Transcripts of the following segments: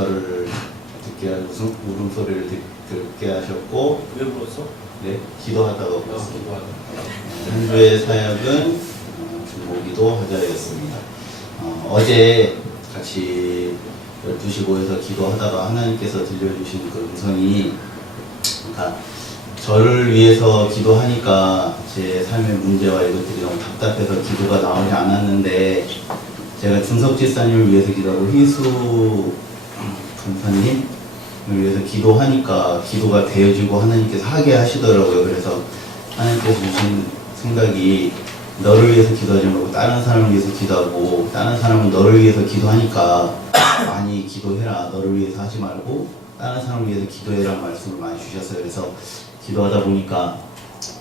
저를 울음소리를 듣게 하셨고. 왜 불었어? 네, 기도하다가 울었습니다. 기도하다. 한 주의 사역은 중보기도 하자였습니다. 어제 같이 12시 모여서 기도하다가 하나님께서 들려주신 그 음성이, 그러니까 저를 위해서 기도하니까 제 삶의 문제와 이것들이 너무 답답해서 기도가 나오지 않았는데, 제가 준석 집사님을 위해서 기도하고 희수 전사님을 위해서 기도하니까 기도가 되어지고 하나님께서 하게 하시더라고요. 그래서 하나님께서 주신 생각이, 너를 위해서 기도하지 말고 다른 사람을 위해서 기도하고, 다른 사람은 너를 위해서 기도하니까 많이 기도해라. 너를 위해서 하지 말고 다른 사람을 위해서 기도해라는 말씀을 많이 주셨어요. 그래서 기도하다 보니까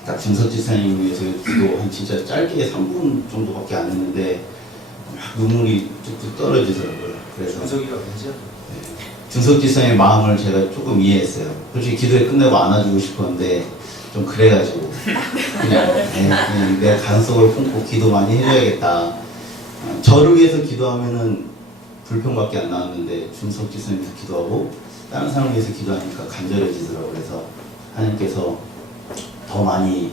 딱 준석 집사님을 위해서 기도 한 진짜 짧게 3분 정도밖에 안 했는데 막 눈물이 뚝뚝 떨어지더라고요. 그래서 준석이가 왠지? 준석 집사님의 마음을 제가 조금 이해했어요. 솔직히 기도회 끝내고 안아주고 싶었는데 좀 그래가지고 그냥 내 가슴속을 품고 기도 많이 해줘야겠다. 저를 위해서 기도하면은 불평밖에 안 나왔는데 준석 집사님께서 기도하고 다른 사람을 위해서 기도하니까 간절해지더라고요. 그래서 하나님께서 더 많이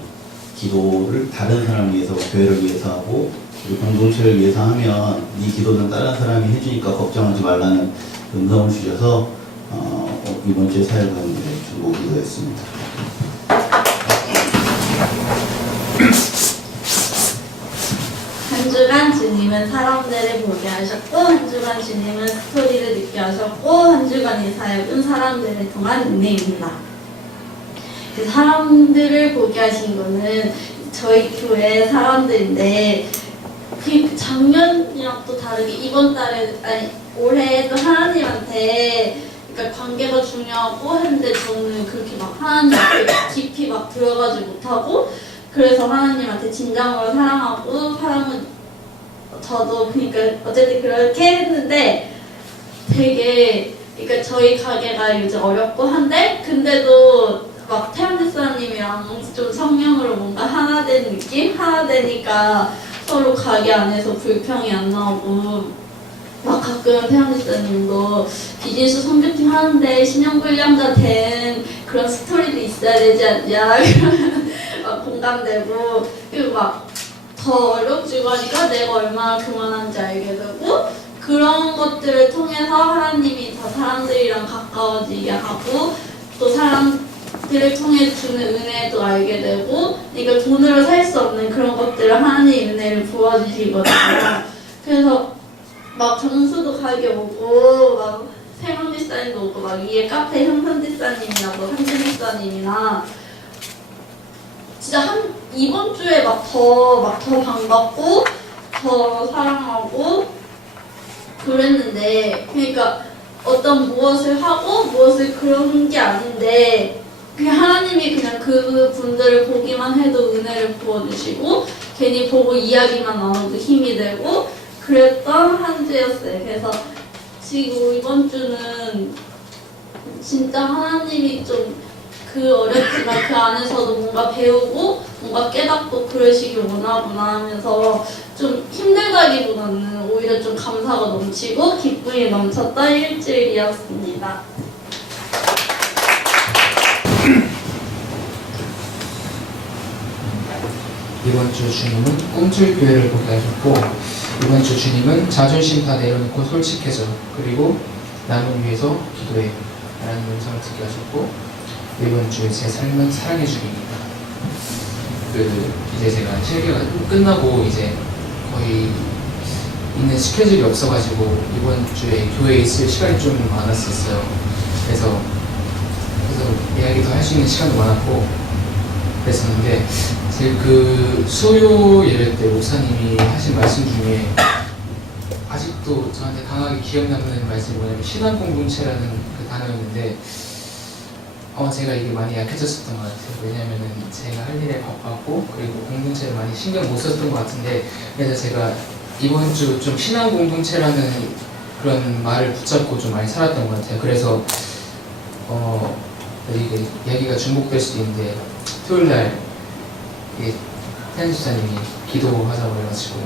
기도를 다른 사람을 위해서, 교회를 위해서 하고 그리고 공동체를 위해서 하면 네 기도는 다른 사람이 해주니까 걱정하지 말라는 음성을 주셔서 이번 주에 사역은 중보기도였습니다. 한 주간 주님은 사람들을 보게 하셨고, 한 주간 주님은 스토리를 느끼게 하셨고, 한 주간의 사역은 사람들을 통한 은혜입니다. 그 사람들을 보게 하신 거는 저희 교회 사람들인데, 그 작년이랑 또 다르게 이번 달에, 아니 올해 또 하나님한테, 그러니까 관계가 중요하고 했는데 저는 그렇게 막 하나님 앞에 깊이 막 들어가지 못하고, 그래서 하나님한테 진정으로 사랑하고 저도 그러니까 어쨌든 그렇게 했는데, 되게 그러니까 저희 가게가 요즘 어렵고 한데, 근데도 막 태연 집사님이랑 좀 성령으로 뭔가 하나 된 느낌? 하나 되니까 서로 가게 안에서 불평이 안 나오고, 막 가끔 태연 집사님도 비즈니스 선교팀 하는데 신용불량자 된 그런 스토리도 있어야 되지 않냐 그러면 막 공감되고, 그리고 막 더 어렵지고 하니까 내가 얼마나 교만한지 알게 되고, 그런 것들을 통해서 하나님이 더 사람들이랑 가까워지게 하고, 또 사람들을 통해 주는 은혜도 알게 되고, 그러니까 돈으로 살 수 없는 그런 것들을 하나님의 은혜를 부어주시거든요. 그래서 막 정수도 가게 오고, 막 세명 집사님도 오고, 막 위에 카페 형선 집사님이나 뭐 한준 집사님이나 진짜 이번 주에 막 더 반갑고 더 사랑하고 그랬는데, 그러니까 어떤 무엇을 하고 무엇을 그런 게 아닌데, 그냥 하나님이 그냥 그 분들을 보기만 해도 은혜를 부어주시고, 괜히 보고 이야기만 나눠도 힘이 되고 그랬던 한 주였어요. 그래서 지금 이번 주는 진짜 하나님이 좀 그 어렵지만 그 안에서도 뭔가 배우고 뭔가 깨닫고 그러시길 원하구나 하면서 좀 힘들다기보다는 오히려 좀 감사가 넘치고 기쁨이 넘쳤던 일주일이었습니다. 이번 주 주님은 꿈틀교회를 보게 하셨고, 이번 주 주님은 자존심 다 내려놓고 솔직해져, 그리고 남을 위해서 기도해 라는 음성을 듣게 하셨고, 이번 주 제 삶은 사랑의 주기입니다. 이제 제가 실기가 끝나고 이제 거의 있는 스케줄이 없어가지고 이번 주에 교회에 있을 시간이 좀 많았었어요. 그래서 이야기도 할 수 있는 시간도 많았고 그랬었는데, 제 그 수요 예배 때 목사님이 하신 말씀 중에 아직도 저한테 강하게 기억 남는 말씀이 뭐냐면 신앙 공동체라는 그 단어였는데, 제가 이게 많이 약해졌었던 것 같아요. 왜냐면은 제가 할 일에 바빴고, 그리고 공동체를 많이 신경 못 썼던 것 같은데, 그래서 제가 이번 주 좀 신앙 공동체라는 그런 말을 붙잡고 좀 많이 살았던 것 같아요. 그래서 이게 이야기가 중복될 수도 있는데, 토요일날 태연 집사님이 기도하자고 해가지고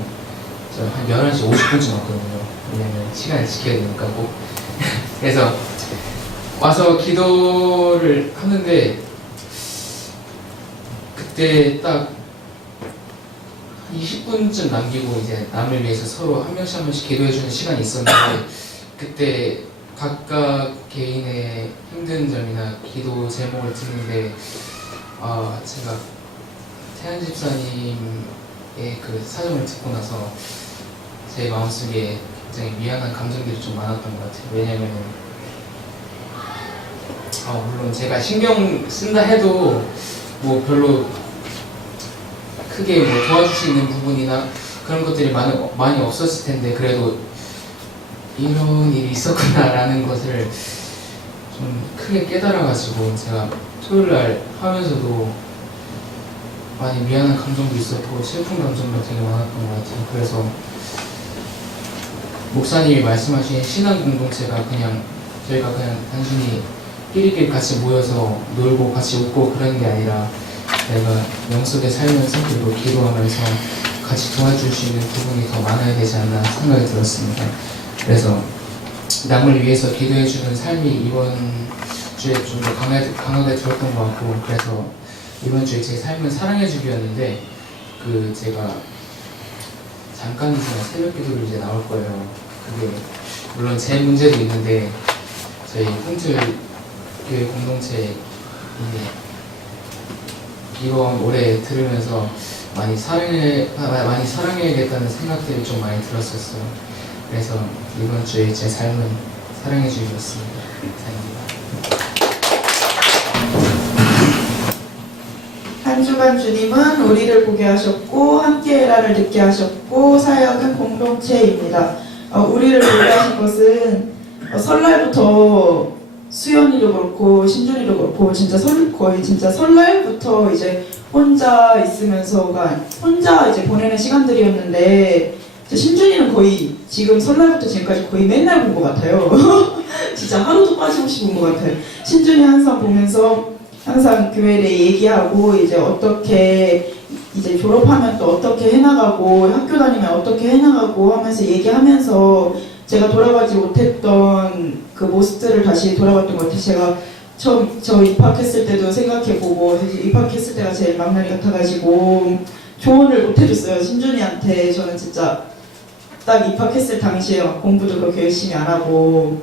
저 한 11시 50분쯤 왔거든요. 왜냐면 시간을 지켜야 되니까 꼭. 그래서 와서 기도를 하는데 그때 딱 20분쯤 남기고 이제 남을 위해서 서로 한 명씩 기도해주는 시간이 있었는데 그때 각각 개인의 힘든 점이나 기도 제목을 듣는데 제가 태연 집사님의 그 사정을 듣고 나서 제 마음속에 굉장히 미안한 감정들이 좀 많았던 것 같아요. 왜냐면 물론 제가 신경 쓴다 해도 뭐 별로 크게 뭐 도와줄 수 있는 부분이나 그런 것들이 많이 없었을 텐데 그래도 이런 일이 있었구나라는 것을 좀 크게 깨달아가지고 제가 토요일날 하면서도 많이 미안한 감정도 있었고 슬픈 감정도 되게 많았던 것 같아요. 그래서 목사님이 말씀하신 신앙 공동체가 저희가 그냥 단순히 끼리끼리 같이 모여서 놀고 같이 웃고 그런 게 아니라 내가 영속에 살면서 그리고 기도하면서 같이 도와줄 수 있는 부분이 더 많아야 되지 않나 생각이 들었습니다. 그래서 남을 위해서 기도해주는 삶이 이번 주에 좀 더 강하게 들었던 것 같고 그래서 이번 주에 제 삶은 사랑해주기였는데 제가 잠깐이지만 새벽 기도를 이제 나올 거예요. 그게 물론 제 문제도 있는데 저희 꿈틀교회 공동체 이번 올해 들으면서 많이 사랑해야겠다는 생각들이 좀 많이 들었었어요. 그래서 이번 주에 제 삶은 사랑해주기였습니다. 감사합니다. 한 주간 주님은 우리를 보게 하셨고 함께해라를 듣게 하셨고 사역은 공동체입니다. 우리를 보게 하신 것은 설날부터 수연이도 그렇고 신준이도 그렇고 거의 진짜 설날부터 이제 혼자 있으면서가 혼자 이제 보내는 시간들이었는데 신준이는 거의 지금 설날부터 지금까지 거의 맨날 본 것 같아요. 진짜 하루도 빠짐없이 본 것 같아요. 신준이 항상 보면서 항상 교회에 대해 얘기하고 이제 어떻게 이제 졸업하면 또 어떻게 해나가고 학교 다니면 어떻게 해나가고 하면서 얘기하면서 제가 돌아가지 못했던 그 모습들을 다시 돌아봤던 것 같아요. 제가 저 입학했을 때도 생각해보고 입학했을 때가 제일 막날이 같아가지고 조언을 못 해줬어요. 신준이한테. 저는 진짜 딱 입학했을 당시에 막 공부도 그렇게 열심히 안 하고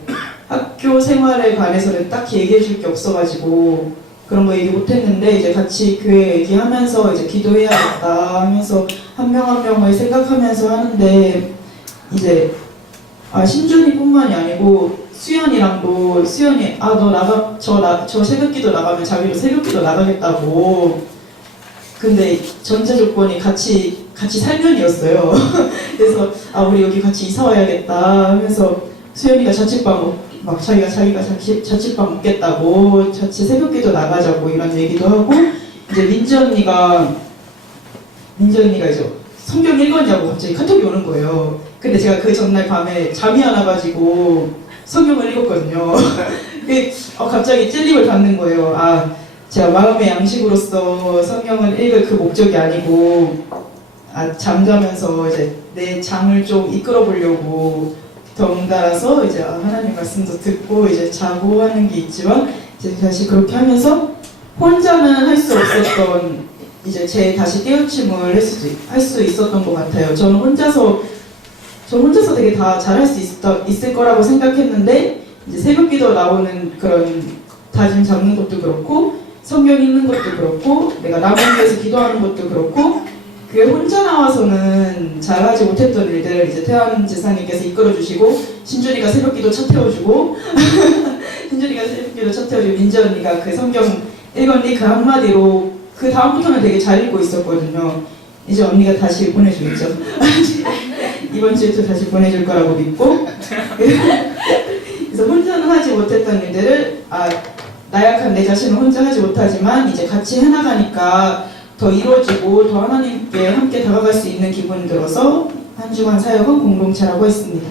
학교 생활에 관해서는 딱히 얘기해줄 게 없어가지고 그런 거 얘기 못했는데 이제 같이 교회 얘기하면서 이제 기도해야겠다 하면서 한 명 한 명을 생각하면서 하는데 이제 신준이뿐만이 아니고 수연이랑도 수연이 저 새벽기도 나가면 자기도 새벽기도 나가겠다고. 근데 전제 조건이 같이 살면이었어요. 그래서 우리 여기 같이 이사 와야겠다 하면서 수연이가 자취방 자기가 자취방 묵겠다고 자취 새벽기도 나가자고 이런 얘기도 하고 이제 민지 언니가 이제 성경 읽었냐고 갑자기 카톡이 오는 거예요. 근데 제가 그 전날 밤에 잠이 안 와가지고 성경을 읽었거든요. 갑자기 찔림을 받는 거예요. 제가 마음의 양식으로서 성경을 읽을 그 목적이 아니고 잠자면서 이제 내 잠을 좀 이끌어 보려고 덩달아서 이제 하나님 말씀도 듣고 이제 자고 하는 게 있지만 이제 다시 그렇게 하면서 혼자는 할 수 없었던 이제 제 다시 깨우침을 할 수 있었던 것 같아요. 저는 혼자서 되게 다 잘할 수 있을 거라고 생각했는데 이제 새벽기도 나오는 그런 다짐 잡는 것도 그렇고 성경 읽는 것도 그렇고 내가 남을 위해서 기도하는 것도 그렇고 교회 혼자 나와서는 잘하지 못했던 일들을 이제 태연 지사님께서 이끌어주시고 신준이가 새벽기도 첫 태워주고 민지 언니가 그 성경 읽었니 그 한마디로 그 다음부터는 되게 잘 읽고 있었거든요. 이제 언니가 다시 보내주겠죠. 이번 주에도 다시 보내줄 거라고 믿고 그래서 혼자는 하지 못했던 일들을 나약한 내 자신은 혼자 하지 못하지만 이제 같이 해나가니까 더 이루어지고 더 하나님께 함께 다가갈 수 있는 기분이 들어서 한 주간 사역은 공동체라고 했습니다.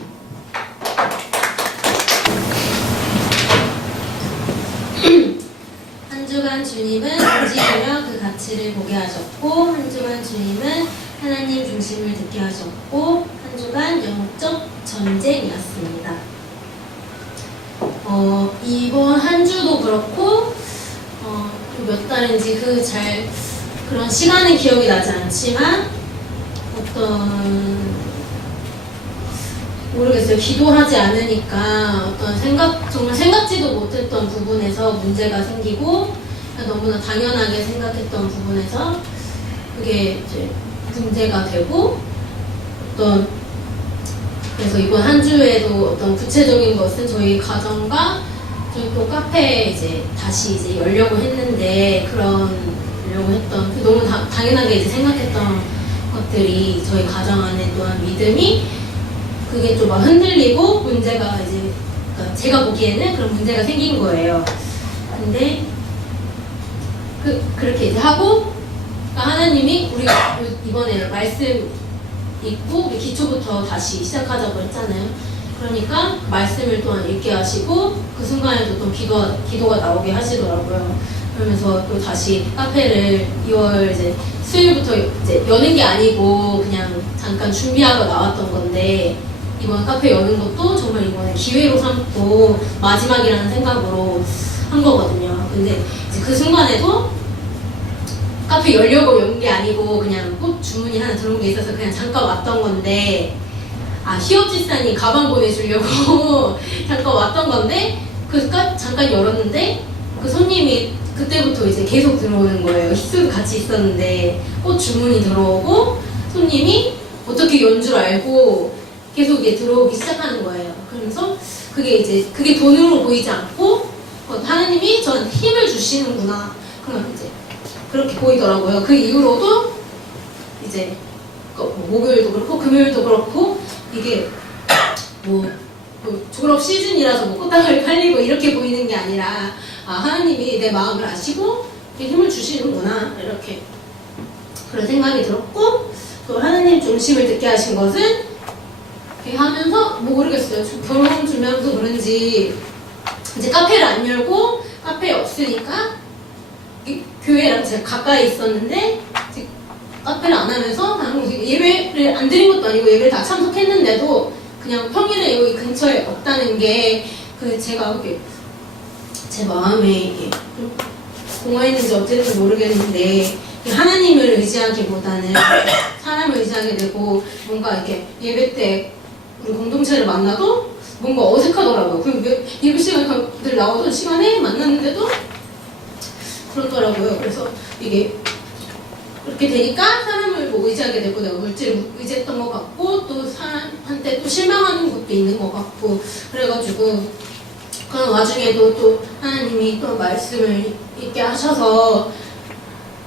한 주간 주님은 움직이며 그 가치를 보게 하셨고 한 주간 주님은 하나님 중심을 듣게 하셨고 한 주간 영적 전쟁이었습니다. 이번 한 주도 그렇고 몇 달인지 그런 시간은 기억이 나지 않지만 모르겠어요. 기도하지 않으니까 정말 생각지도 못했던 부분에서 문제가 생기고 너무나 당연하게 생각했던 부분에서 그게 이제 문제가 되고 그래서 이번 한 주에도 어떤 구체적인 것은 저희 가정과 저희 또 카페에 이제 다시 이제 열려고 했는데 열려고 했던 너무 당연하게 이제 생각했던 것들이 저희 가정 안에 또한 믿음이 그게 좀 막 흔들리고 문제가 이제 그러니까 제가 보기에는 그런 문제가 생긴 거예요. 근데 그렇게 이제 하고 그러니까 하나님이 우리가 이번에 말씀 읽고 우리 기초부터 다시 시작하자고 했잖아요. 그러니까 말씀을 또한 읽게 하시고 그 순간에도 또 기도가 나오게 하시더라고요. 그러면서 또 다시 카페를 2월 이제 수요일부터 이제 여는 게 아니고 그냥 잠깐 준비하고 나왔던 건데 이번 카페 여는 것도 정말 이번에 기회로 삼고 마지막이라는 생각으로 한 거거든요. 근데 이제 그 순간에도 카페 열려고 연 게 아니고 그냥 꽃 주문이 하나 들어온 게 있어서 그냥 잠깐 왔던 건데 히어지산이 가방 보내주려고 잠깐 왔던 건데 잠깐 열었는데 그 손님이 그때부터 이제 계속 들어오는 거예요. 히스도 같이 있었는데 꽃 주문이 들어오고 손님이 어떻게 연 줄 알고 계속 이게 들어오기 시작하는 거예요. 그러면서 그게 돈으로 보이지 않고 하나님이 저한테 힘을 주시는구나. 그럼 이제 그렇게 보이더라고요. 그 이후로도 이제 목요일도 그렇고 금요일도 그렇고 이게 졸업 시즌이라서 꽃다발이 팔리고 이렇게 보이는 게 아니라 하나님이 내 마음을 아시고 힘을 주시는구나 이렇게 그런 생각이 들었고 또 하나님 중심을 듣게 하신 것은 이렇게 하면서 모르겠어요. 결혼 주면서 그런지 이제 카페를 안 열고 카페에 없으니까 교회랑 제가 가까이 있었는데 카페를 안 하면서 예배를 안 드린 것도 아니고 예배를 다 참석했는데도 그냥 평일에 여기 근처에 없다는 게 제가 제 마음에 이게 공허했는지 어쨌든 모르겠는데 하나님을 의지하기보다는 사람을 의지하게 되고 뭔가 이렇게 예배 때 우리 공동체를 만나도 뭔가 어색하더라고요. 그럼 예배 시간들 나오던 시간에 만났는데도 그렇더라고요. 그래서 이게 그렇게 되니까 사람을 의지하게 되고 내가 물질을 의지했던 것 같고 또 사람한테 또 실망하는 것도 있는 것 같고 그래가지고 그런 와중에도 또 하나님이 또 말씀을 읽게 하셔서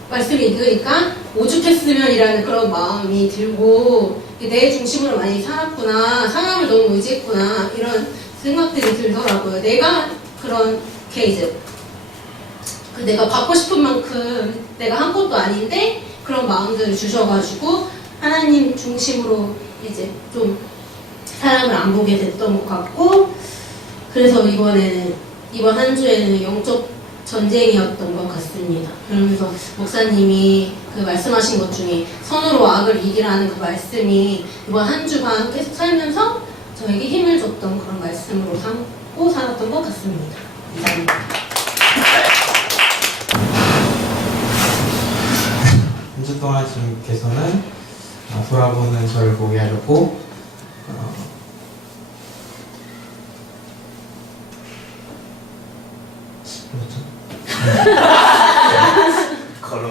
말씀을 읽으니까 오죽했으면이라는 그런 마음이 들고 내 중심으로 많이 살았구나, 사람을 너무 의지했구나 이런 생각들이 들더라고요. 내가 그렇게 이제 내가 받고 싶은 만큼 내가 한 것도 아닌데 그런 마음들을 주셔가지고 하나님 중심으로 이제 좀 사람을 안 보게 됐던 것 같고 그래서 이번 한 주에는 영적 전쟁이었던 것 같습니다. 그러면서 목사님이 말씀하신 것 중에 선으로 악을 이기라는 그 말씀이 이번 한 주간 계속 살면서 저에게 힘을 줬던 그런 말씀으로 삼고 살았던 것 같습니다. 감사합니다. 한 주 동안 주님께서는 돌아보는 저를 보게 하셨고 그렇죠. 걸어.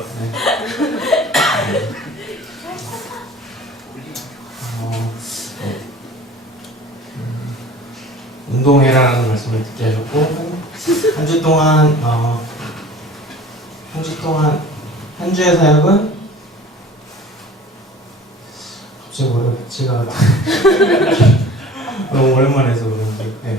운동해라는 말씀을 듣게 하셨고 한 주 동안 한 주의 사역은 갑자기 머리가 배치가 너무 오랜만에 해서 그런지 네.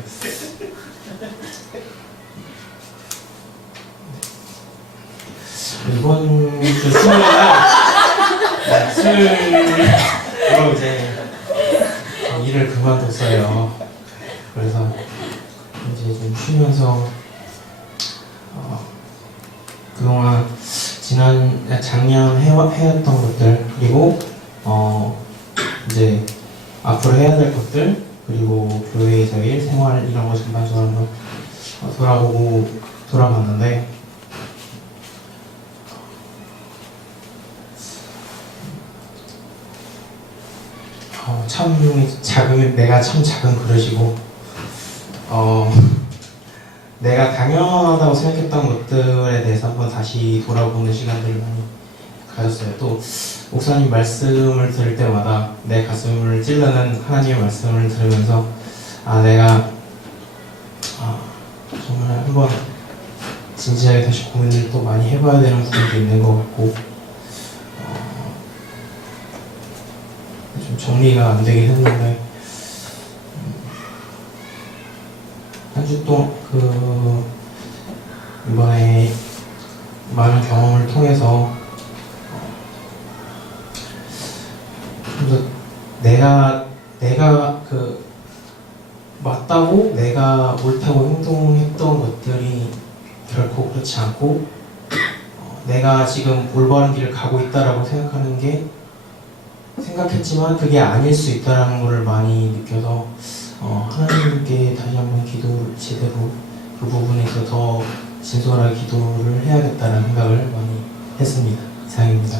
이번 주 수요일로 이제 일을 그만뒀어요. 그래서 이제 좀 쉬면서 그동안 작년 해왔던 것들 그리고 이제 앞으로 해야 될 것들 그리고 교회에서의 생활 이런 거 전반적으로 한번 돌아보고 돌아봤는데 참 내가 참 작은 그릇이고 내가 당연하다고 생각했던 것들에 대해서 한번 다시 돌아보는 시간들을 많이 가졌어요. 또 목사님 말씀을 들을 때마다 내 가슴을 찔르는 하나님의 말씀을 들으면서 내가 정말 한번 진지하게 다시 고민을 또 많이 해봐야 되는 부분도 있는 것 같고 좀 정리가 안 되긴 했는데 한 주 동안 이번에 많은 경험을 통해서 내가 맞다고 내가 옳다고 행동했던 것들이 결코 그렇지 않고 내가 지금 올바른 길을 가고 있다라고 생각했지만 그게 아닐 수 있다는 것을 많이 느껴서 하나님께 다시 한번 기도를 제대로 그 부분에서 더 진솔하게 기도를 해야겠다는 생각을 많이 했습니다. 이상입니다.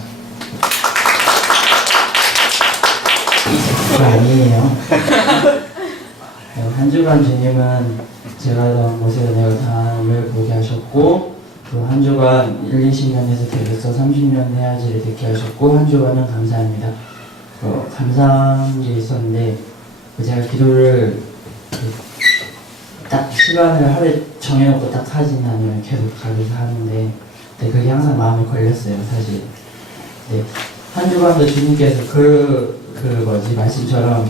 아니에요. 한 주간 주님은 제가 하던 곳에서 내어담을 보게 하셨고 또 한 주간 1, 20년에서 되겠어 30년 해야지를 듣게 하셨고 한 주간은 감사합니다. 감사한 게 있었는데 제가 기도를 딱 시간을 하루에 정해놓고 딱 하진 않으면 계속 가기도 하는데 그게 항상 마음에 걸렸어요 사실. 한 주간도 주님께서 말씀처럼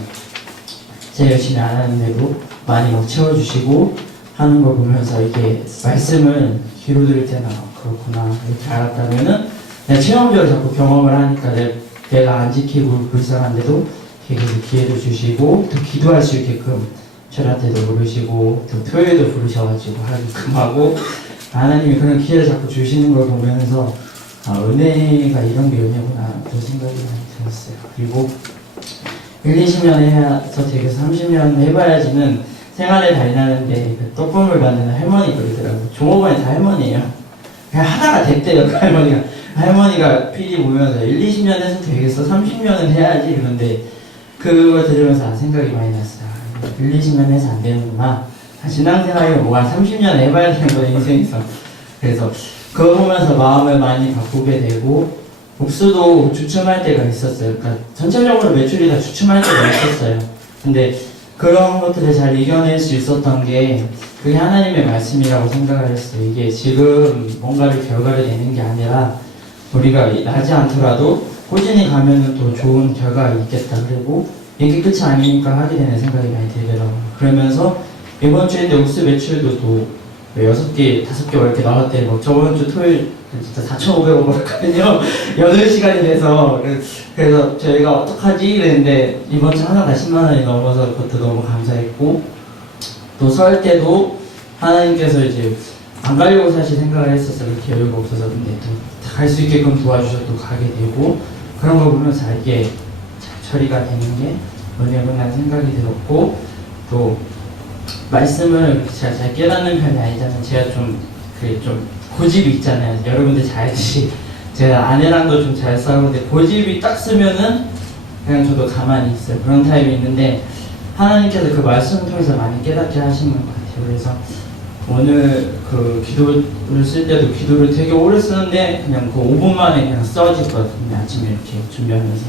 제 열심히 안 하는데도 많이 막 채워주시고 하는 걸 보면서 이게 말씀을 귀로 들을 때는 그렇구나 이렇게 알았다면은 내가 체험적으로 자꾸 경험을 하니까 내가 안 지키고 불쌍한데도 계속 기회도 주시고 또 기도할 수 있게끔 철학때도 부르시고 또 토요일도 부르셔가지고 하게끔 하고 하나님이 그런 기회를 자꾸 주시는 걸 보면서 은혜가 이런 게 은혜구나 그 생각이 많이 들었어요. 그리고 1, 20년 해서 되게 30년 해봐야지는 생활에 달리는데 떡국물 받는 할머니 그러더라고요. 종업원이 다 할머니예요. 그냥 하다가 됐대요 그 할머니가 PD 보면서 1, 20년 해서 되겠어 30년은 해야지 그런데 그거 들으면서 생각이 많이 났어요. 1, 20년 해서 안 되는구나. 신앙생활이 뭐가 30년 해봐야 되는 거야 인생에서. 그래서 그거 보면서 마음을 많이 바꾸게 되고 복수도 주춤할 때가 있었어요. 그러니까 전체적으로 매출이 다 주춤할 때가 있었어요. 근데 그런 것들을 잘 이겨낼 수 있었던 게 그게 하나님의 말씀이라고 생각을 했어요. 이게 지금 뭔가를 결과를 내는 게 아니라 우리가 나지 않더라도 꾸준히 가면은 또 좋은 결과가 있겠다. 그리고 이게 끝이 아니니까 하게 되는 생각이 많이 들더라고요. 그러면서 이번 주인데 옥수 매출도 또 6개, 5개 이렇게 나왔대요. 저번 주 토요일 진짜 4,500원 벌었거든요. 8시간이 돼서. 그래서 저희가 어떡하지? 그랬는데 이번 주 하나 다 10만원이 넘어서 그것도 너무 감사했고 또 설 때도 하나님께서 이제 안 가려고 사실 생각을 했었어요. 그렇게 여유가 없어서. 근데 또 갈 수 있게끔 도와주셔도 가게 되고 그런 걸 보면서 이게 잘 처리가 되는 게 은혜구나 생각이 들었고 또 말씀을 제가 잘 깨닫는 편이 아니잖아요. 제가 좀 고집이 있잖아요. 여러분들 잘 알듯이 제가 아내랑도 좀 잘 싸우는데 고집이 딱 쓰면은 그냥 저도 가만히 있어요. 그런 타입이 있는데 하나님께서 그 말씀을 통해서 많이 깨닫게 하시는 것 같아요. 그래서 오늘 그 기도를 쓸 때도 기도를 되게 오래 쓰는데 그냥 그 5분 만에 그냥 써지거든요. 아침에 이렇게 준비하면서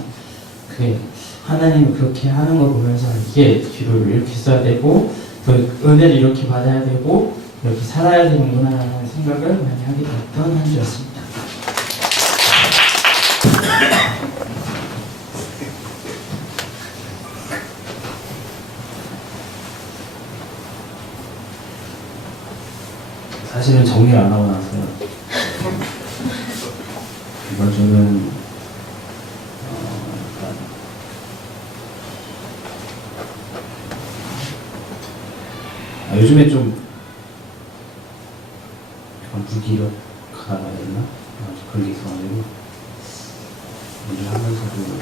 그게 하나님이 그렇게 하는 걸 보면서 이게 기도를 이렇게 써야 되고 또 은혜를 이렇게 받아야 되고 이렇게 살아야 되는구나 라는 생각을 많이 하게 됐던 한 주였습니다. 사실은 정리를 안 하고 나서요. 이번 주는 요즘에 좀 약간 무기력하다고 해야 되나? 그런 게 있어가지고 일을 하면서도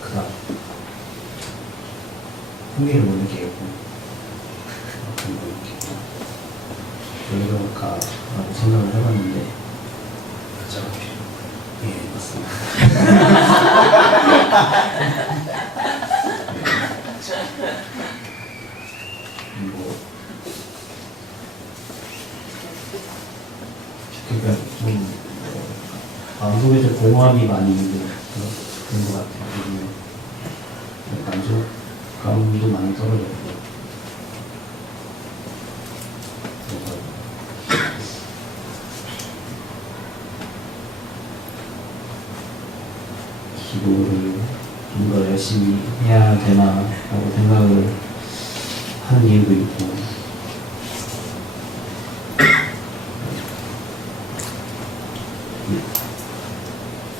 그닥 흥미를 못 느끼겠고 같습니다. 뭐, 그러니까 좀 마음속에 좀 공허함이 많이 있는 그런 것 같아요. 만족감도 많이 떨어졌고. 그래서 기도를 좀 더 열심히 해야 되나라고 생각을 하는 이유도 있고.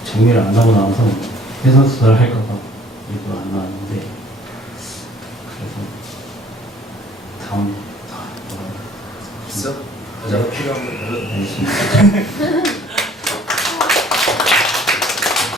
정리를 안 하고 나와서 해설수설 할까봐 일부러 안 나왔는데, 그래서 다음 있어? 여자가 필요한 거 알겠습니다.